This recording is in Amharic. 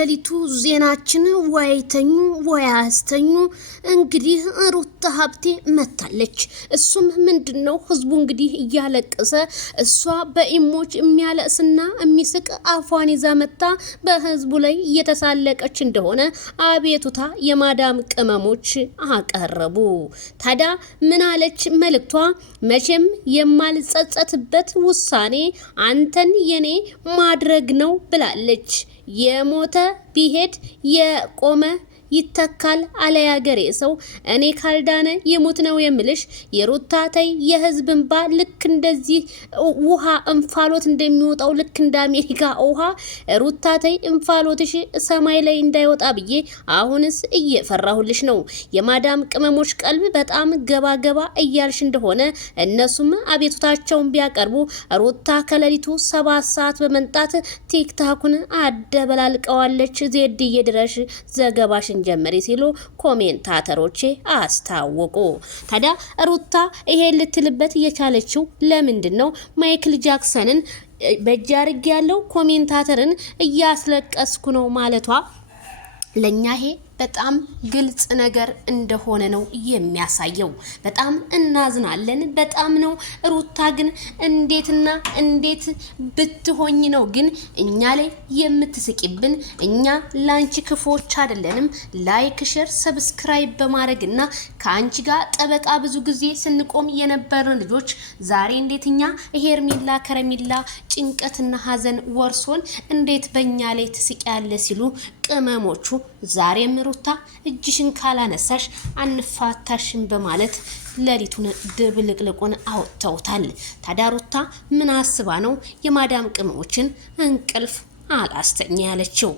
በሌሊቱ ዜናችን ወይተኙ ወያስተኙ እንግዲህ ሩታ ሀብቴ መታለች። እሱም ምንድነው ህዝቡ እንግዲህ እያለቀሰ እሷ በኢሞች የሚያለቅስና የሚስቅ አፏን ይዛ መታ በህዝቡ ላይ እየተሳለቀች እንደሆነ አቤቱታ የማዳም ቅመሞች አቀረቡ። ታዲያ ምን አለች መልእክቷ? መቼም የማልጸጸትበት ውሳኔ አንተን የኔ ማድረግ ነው ብላለች። የሞተ ቢሄድ የቆመ ይተካል አለ ያገሬ ሰው። እኔ ካልዳነ ይሙት ነው የምልሽ። የሩታ ተይ የህዝብ እንባ ልክ እንደዚህ ውሃ እንፋሎት እንደሚወጣው ልክ እንደ አሜሪካ ውሃ ሩታ ተይ እንፋሎትሽ ሰማይ ላይ እንዳይወጣ ብዬ አሁንስ እየፈራሁልሽ ነው። የማዳም ቅመሞች ቀልብ በጣም ገባ እያልሽ እንደሆነ እነሱም አቤቱታቸውን ቢያቀርቡ ሩታ ከሌሊቱ 7 ሰዓት በመንጣት ቲክታኩን አደበላልቀዋለች። ዜድዬ ድረሽ ዘገባሽን ጀመሪ ሲሉ ኮሜንታተሮቼ አስታወቁ። ታዲያ ሩታ ይሄን ልትልበት የቻለችው ለምንድን ነው? ማይክል ጃክሰንን በእጅ አድርጌ ያለው ኮሜንታተርን እያስለቀስኩ ነው ማለቷ ለኛ ይሄ በጣም ግልጽ ነገር እንደሆነ ነው የሚያሳየው። በጣም እናዝናለን። በጣም ነው ሩታ ግን እንዴትና እንዴት ብትሆኝ ነው ግን እኛ ላይ የምትስቂብን? እኛ ላንቺ ክፎች አይደለንም። ላይክ፣ ሼር፣ ሰብስክራይብ በማድረግና ከአንቺ ጋር ጠበቃ ብዙ ጊዜ ስንቆም የነበርን ልጆች ዛሬ እንዴትኛ ሄርሜላ ከረሜላ ጭንቀትና ሀዘን ወርሶን እንዴት በእኛ ላይ ትስቂያለ ሲሉ ቅመሞቹ ዛሬም ሩታ እጅሽን ካላነሳሽ አንፋታሽን በማለት ሌሊቱን ድብልቅልቁን አውጥተውታል። ታዲያ ሩታ ምን አስባ ነው የማዳም ቅመሞችን እንቅልፍ አላስተኛ ያለችው?